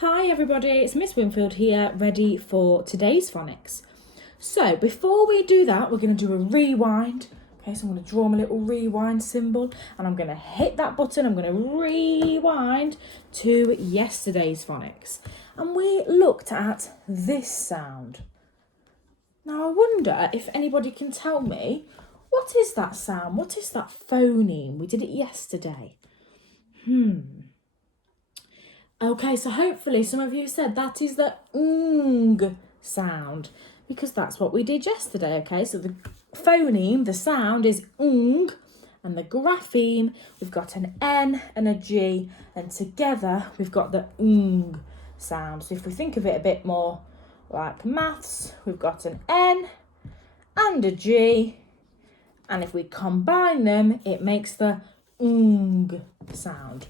Hi everybody, it's Miss Winfield here, ready for today's phonics. So before we do that, we're going to do a rewind. Okay, so I'm going to draw my little rewind symbol and I'm going to hit that button. I'm going to rewind to yesterday's phonics. And we looked at this sound. Now I wonder if anybody can tell me, what is that sound? What is that phoneme? We did it yesterday. Okay, so hopefully some of you said that is the ng sound because that's what we did yesterday, okay? So the phoneme, the sound is ng, and the grapheme, we've got an N and a G, and together we've got the ng sound. So if we think of it a bit more like maths, we've got an N and a G, and if we combine them, it makes the ng sound.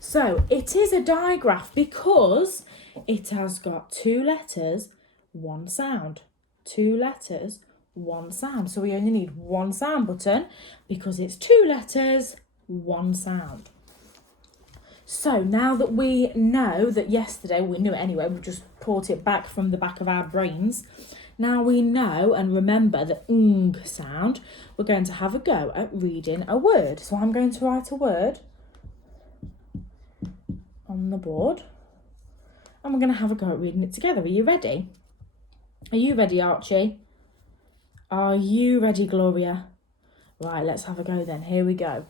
So it is a digraph because it has got two letters, one sound. Two letters, one sound. So we only need one sound button because it's two letters, one sound. So now that we know that yesterday, we knew it anyway, we just brought it back from the back of our brains. Now we know and remember the ng sound, we're going to have a go at reading a word. So I'm going to write a word on the board and we're going to have a go at reading it together. Are you ready? Are you ready, Archie? Are you ready, Gloria? Right, let's have a go then. Here we go.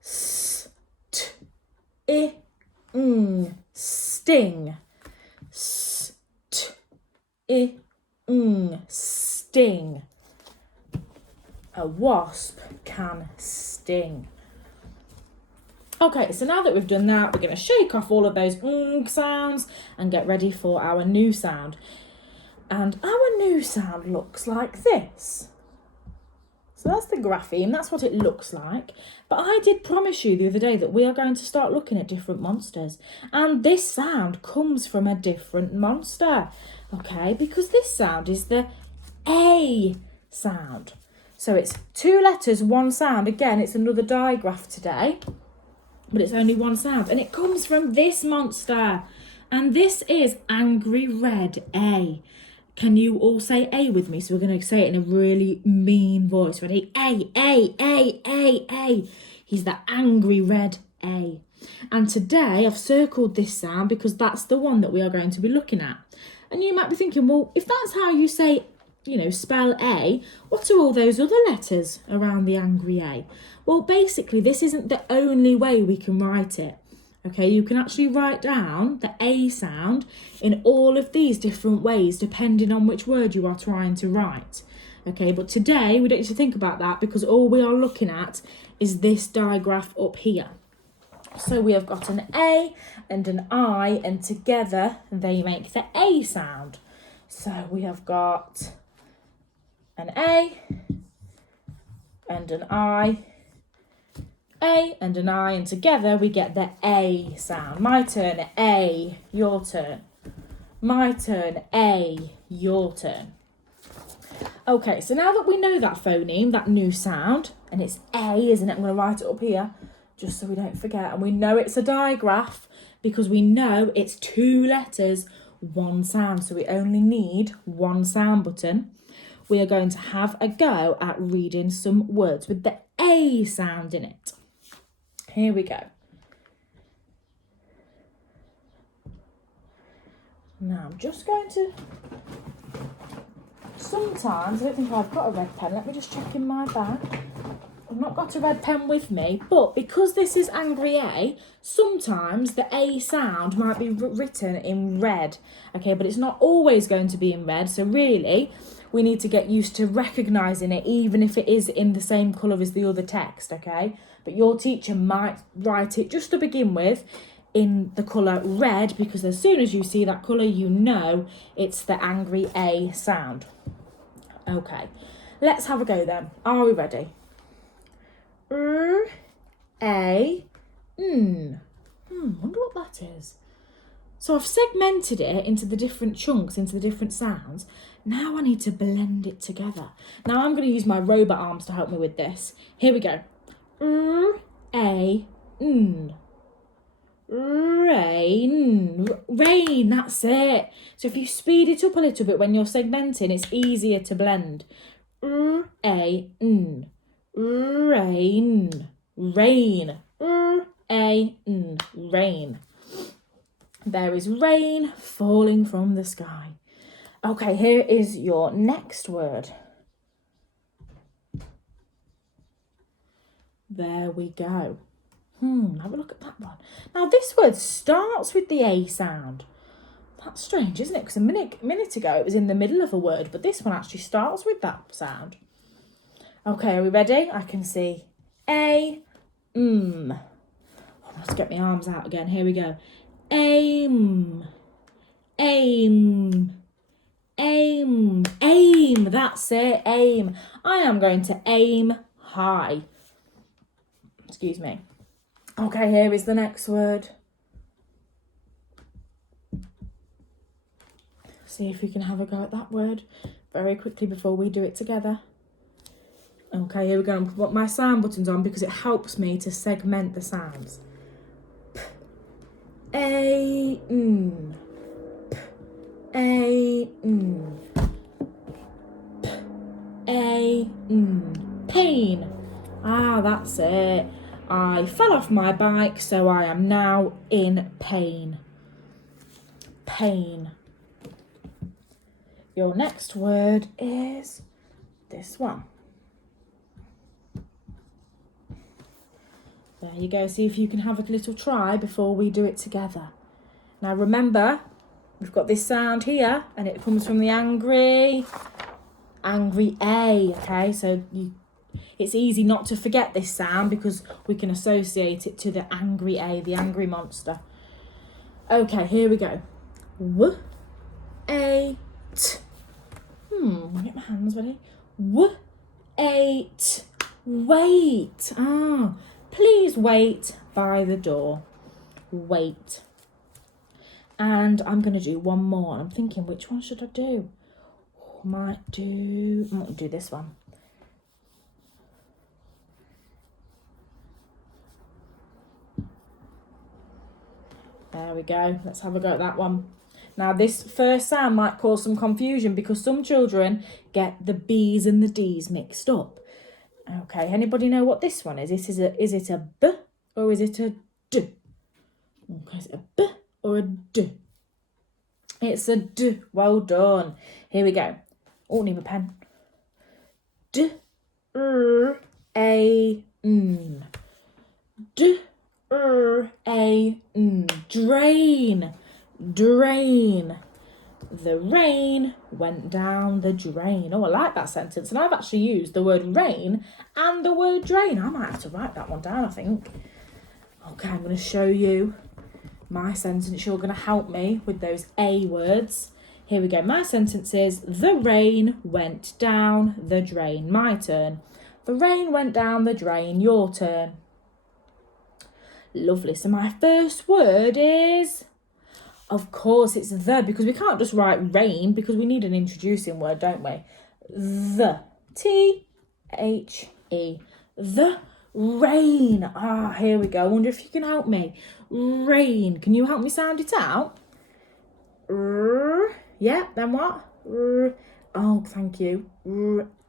S, t, I, ng, sting. S, t, I, ng, sting. A wasp can sting. Okay, so now that we've done that, we're going to shake off all of those sounds and get ready for our new sound. And our new sound looks like this. So that's the grapheme, that's what it looks like. But I did promise you the other day that we are going to start looking at different monsters. And this sound comes from a different monster, okay? Because this sound is the A sound. So it's two letters, one sound. Again, it's another digraph today. But it's only one sound and it comes from this monster, and this is Angry Red A. Can you all say A with me? So we're going to say it in a really mean voice. Ready? A, A, A, A, A. He's the Angry Red A. And today I've circled this sound because that's the one that we are going to be looking at. And you might be thinking, well, if that's how you say, spell A, what are all those other letters around the Angry A? Well, basically, this isn't the only way we can write it. Okay, you can actually write down the A sound in all of these different ways, depending on which word you are trying to write. Okay, but today we don't need to think about that because all we are looking at is this digraph up here. So we have got an A and an I, and together they make the A sound. So we have got an A and an I, A and an I, and together we get the A sound. My turn, A, your turn. My turn, A, your turn. Okay, so now that we know that phoneme, that new sound, and it's A, isn't it? I'm going to write it up here just so we don't forget. And we know it's a digraph because we know it's two letters, one sound. So we only need one sound button. We are going to have a go at reading some words with the A sound in it. Here we go. Now I'm just going to, sometimes, I don't think I've got a red pen. Let me just check in my bag. I've not got a red pen with me, but because this is Angry A, sometimes the A sound might be written in red. Okay, but it's not always going to be in red. So really, we need to get used to recognising it, even if it is in the same colour as the other text, okay? But your teacher might write it, just to begin with, in the colour red, because as soon as you see that colour, you know it's the Angry A sound. Okay, let's have a go then. Are we ready? A, n. Wonder what that is. So I've segmented it into the different chunks, into the different sounds. Now I need to blend it together. Now I'm going to use my robot arms to help me with this. Here we go. A, n. Rain. Rain, that's it. So if you speed it up a little bit when you're segmenting, it's easier to blend. Rain. Rain. Rain. Rain. There is rain falling from the sky. Okay, here is your next word. There we go. Have a look at that one. Now, this word starts with the A sound. That's strange, isn't it? Because a minute ago, it was in the middle of a word, but this one actually starts with that sound. Okay, are we ready? I can see A, Let's get my arms out again. Here we go. Aim, aim, aim, aim. That's it, aim. I am going to aim high. Excuse me. Okay, here is the next word. See if we can have a go at that word very quickly before we do it together. Okay, here we go. I'm going to put my sound buttons on because it helps me to segment the sounds. P, A, N. P, A, N. P, A, N. Pain. Ah, that's it. I fell off my bike, so I am now in pain. Pain. Your next word is this one. There you go. See if you can have a little try before we do it together. Now remember, we've got this sound here, and it comes from the angry A, okay? So it's easy not to forget this sound because we can associate it to the angry A, the angry monster. Okay, here we go. W, A, T. I'll get my hands ready. W, A, T. Wait. Please wait by the door. Wait. And I'm going to do one more. I'm thinking, which one should I do? I'm going to do this one. There we go. Let's have a go at that one. Now, this first sound might cause some confusion because some children get the B's and the D's mixed up. Okay, anybody know what this one is? Is it a B or is it a D? Okay, is it a B or a D? It's a D. Well done. Here we go. Oh, need a pen. D, R, A, N. D, R, A, N. Drain. Drain. The rain went down the drain. Oh, I like that sentence. And I've actually used the word rain and the word drain. I might have to write that one down, I think. Okay, I'm going to show you my sentence. You're going to help me with those A words. Here we go. My sentence is, the rain went down the drain. My turn. The rain went down the drain. Your turn. Lovely. So my first word is... Of course, it's the, because we can't just write rain because we need an introducing word, don't we? The. T-H-E. The rain. Here we go. I wonder if you can help me. Rain. Can you help me sound it out? Yeah, then what? Oh, thank you.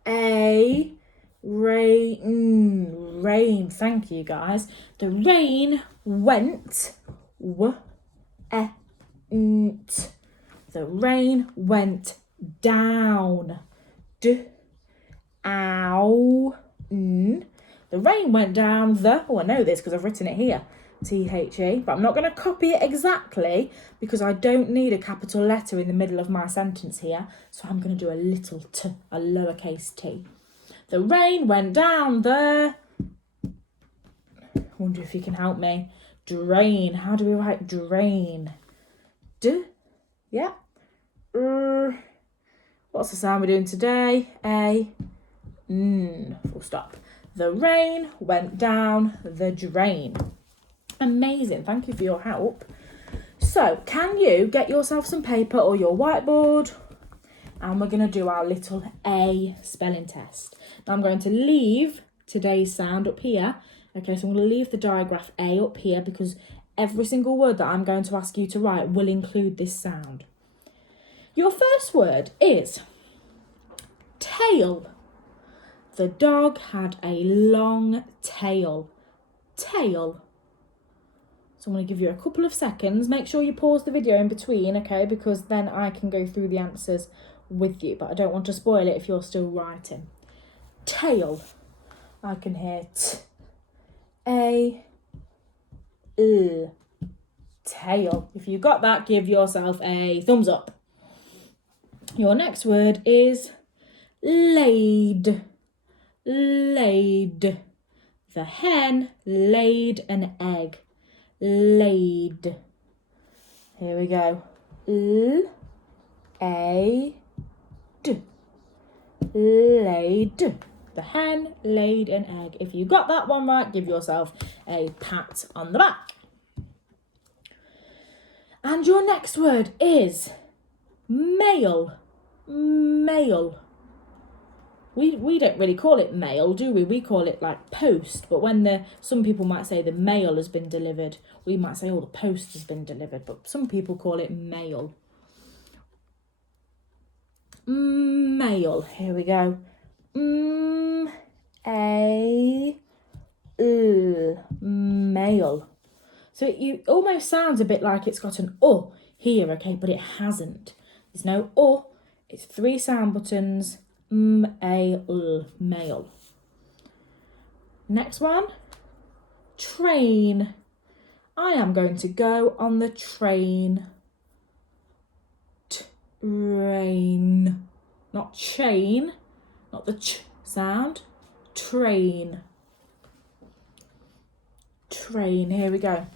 A. Rain. Rain. Thank you, guys. The rain went. The rain went down. The rain went down the... Oh, I know this because I've written it here. T-H-E. But I'm not going to copy it exactly because I don't need a capital letter in the middle of my sentence here. So I'm going to do a little t, a lowercase t. The rain went down the... I wonder if you can help me. Drain. How do we write drain? Yeah. What's the sound we're doing today? A. Full stop. The rain went down the drain. Amazing. Thank you for your help. So, can you get yourself some paper or your whiteboard? And we're going to do our little A spelling test. Now, I'm going to leave today's sound up here. Okay, so I'm going to leave the digraph A up here because Every single word that I'm going to ask you to write will include this sound. Your first word is tail. The dog had a long tail. Tail. So I'm going to give you a couple of seconds. Make sure you pause the video in between, okay? Because then I can go through the answers with you. But I don't want to spoil it if you're still writing. Tail. I can hear T-A-L. Tail. If you got that, give yourself a thumbs up. Your next word is laid. Laid. The hen laid an egg. Laid. Here we go. L-A-D. Laid. The hen laid an egg. If you got that one right, give yourself a pat on the back. And your next word is mail. Mail. We don't really call it mail, do we? We call it like post. But when some people might say the mail has been delivered, we might say, oh, the post has been delivered. But some people call it mail. Mail. Here we go. Mail. So it almost sounds a bit like it's got an here, okay, but it hasn't. There's no It's 3 sound buttons. Mail. Next one. Train. I am going to go on the train. Train. Not chain. Not the ch sound. Train. Train. Here we go.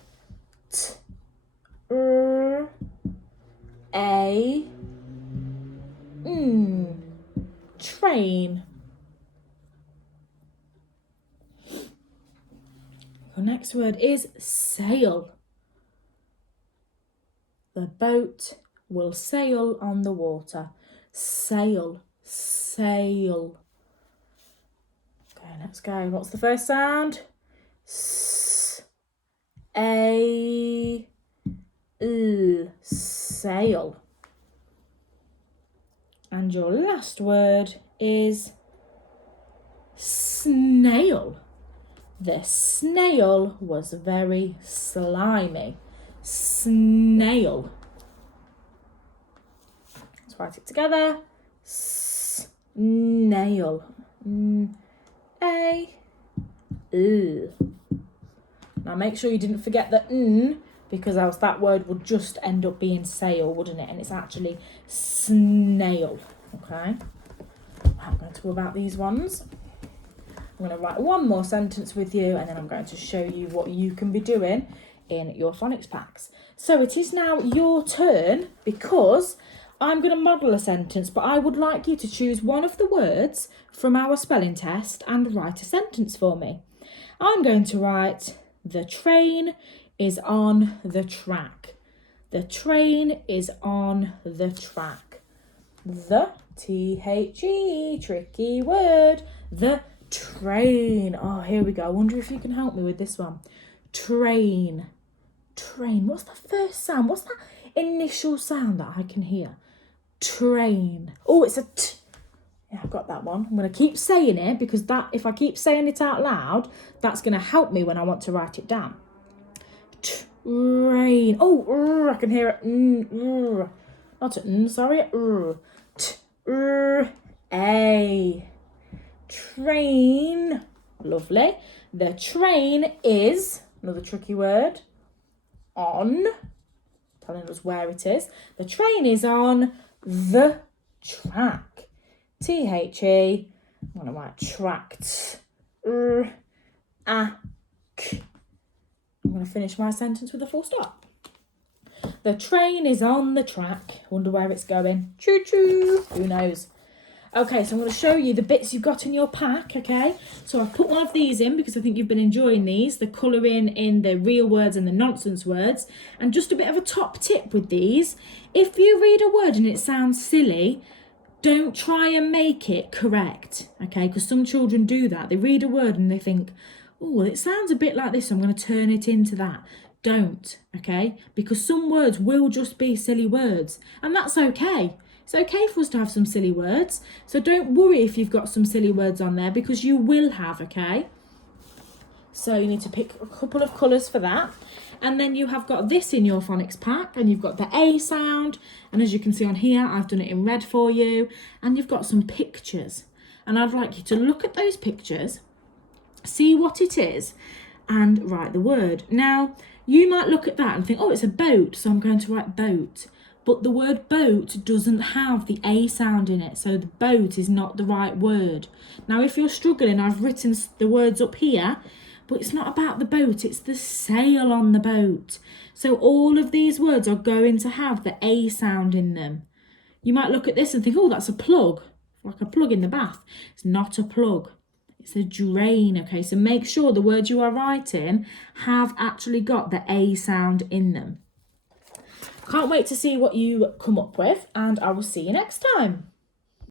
Train. Your next word is sail. The boat will sail on the water. Sail. Sail. Okay, let's go. What's the first sound? Sail. And your last word is snail. The snail was very slimy. Snail. Let's write it together. Snail. Now make sure you didn't forget the because else that word would just end up being sail, wouldn't it? And it's actually snail, okay? I'm going to go about these ones. I'm going to write one more sentence with you and then I'm going to show you what you can be doing in your phonics packs. So it is now your turn because I'm going to model a sentence, but I would like you to choose one of the words from our spelling test and write a sentence for me. I'm going to write, the train is on the track. The train is on the track. The, T-H-E, tricky word, the train. Oh, here we go. I wonder if you can help me with this one. Train. Train. What's the first sound? What's that initial sound that I can hear? Train. Oh, it's a T. Yeah, I've got that one. I'm going to keep saying it because that, if I keep saying it out loud, that's going to help me when I want to write it down. Train. Oh, I can hear it. Not a sorry. A. Train. Lovely. The train is, another tricky word, on. Telling us where it is. The train is on the track. T-H-E. I'm going to write tracked. I'm going to finish my sentence with a full stop. The train is on the track. Wonder where it's going. Choo-choo. Who knows? Okay, so I'm going to show you the bits you've got in your pack, okay? So I've put one of these in because I think you've been enjoying these, the colouring in the real words and the nonsense words. And just a bit of a top tip with these, if you read a word and it sounds silly, don't try and make it correct, okay? Because some children do that. They read a word and they think, oh, it sounds a bit like this, so I'm going to turn it into that. don't, okay? Because some words will just be silly words, and that's okay. It's okay for us to have some silly words. So don't worry if you've got some silly words on there, because you will have, okay? So you need to pick a couple of colours for that. And then you have got this in your phonics pack, and you've got the A sound. And as you can see on here, I've done it in red for you. And you've got some pictures. And I'd like you to look at those pictures, see what it is, and write the word. Now, you might look at that and think, oh, it's a boat, so I'm going to write boat. But the word boat doesn't have the A sound in it, so the boat is not the right word. Now, if you're struggling, I've written the words up here, but it's not about the boat, it's the sail on the boat. So all of these words are going to have the A sound in them. You might look at this and think, oh, that's a plug, like a plug in the bath. It's not a plug. It's a drain, okay? So make sure the words you are writing have actually got the A sound in them. Can't wait to see what you come up with, and I will see you next time.